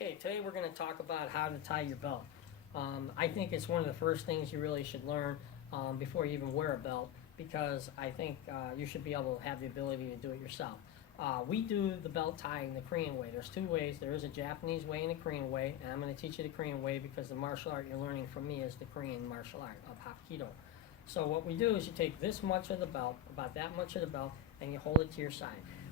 Okay, today we're going to talk about how to tie your belt. I think it's one of the first things you really should learn before you even wear a belt, because I think you should be able to have the ability to do it yourself. We do the belt tying the Korean way. There's two ways. There is a Japanese way and a Korean way, and I'm going to teach you the Korean way because the martial art you're learning from me is the Korean martial art of Hapkido. So what we do is you take this much of the belt, about that much of the belt, and you hold it to your side.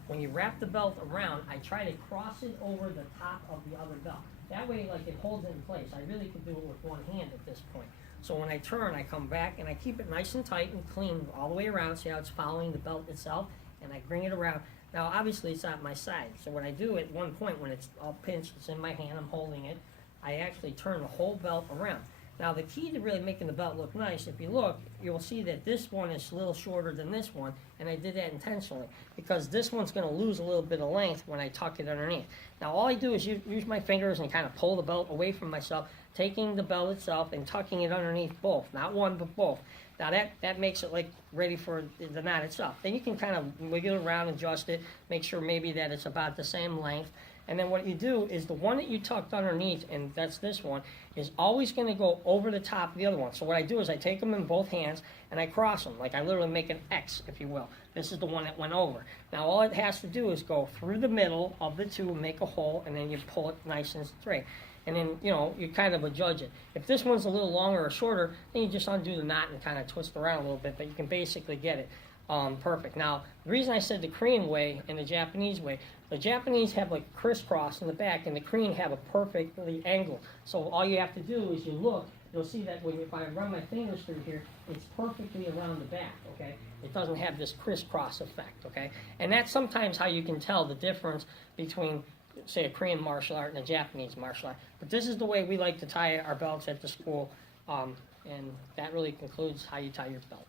When you wrap the belt around, I try to cross it over the top of the other belt. That way, like, it holds it in place. I really can do it with one hand at this point. So when I turn, I come back and I keep it nice and tight and clean all the way around. See how it's following the belt itself? And I bring it around. Now, obviously, it's at my side. So what I do at one point, when it's all pinched, it's in my hand, I'm holding it, I actually turn the whole belt around. Now, the key to really making the belt look nice, if you look, you'll see that this one is a little shorter than this one, and I did that intentionally, because this one's going to lose a little bit of length when I tuck it underneath. Now, all I do is use my fingers and kind of pull the belt away from myself, taking the belt itself and tucking it underneath both, not one, but both. Now, that makes it, like, ready for the knot itself. Then you can kind of wiggle it around, adjust it, make sure maybe that it's about the same length. And then what you do is the one that you tucked underneath, and that's this one, is always going to go over the top of the other one. So what I do is I take them in both hands and I cross them. Like, I literally make an X, if you will. This is the one that went over. Now all it has to do is go through the middle of the two and make a hole, and then you pull it nice and straight. And then, you kind of adjudge it. If this one's a little longer or shorter, then you just undo the knot and kind of twist around a little bit, but you can basically get it perfect. Now, the reason I said the Korean way and the Japanese way, the Japanese have like crisscross in the back, and the Korean have a perfectly angle. So all you have to do is you look, you'll see that if I run my fingers through here, it's perfectly around the back, okay? It doesn't have this crisscross effect, okay? And that's sometimes how you can tell the difference between, say, a Korean martial art and a Japanese martial art. But this is the way we like to tie our belts at the school, and that really concludes how you tie your belt.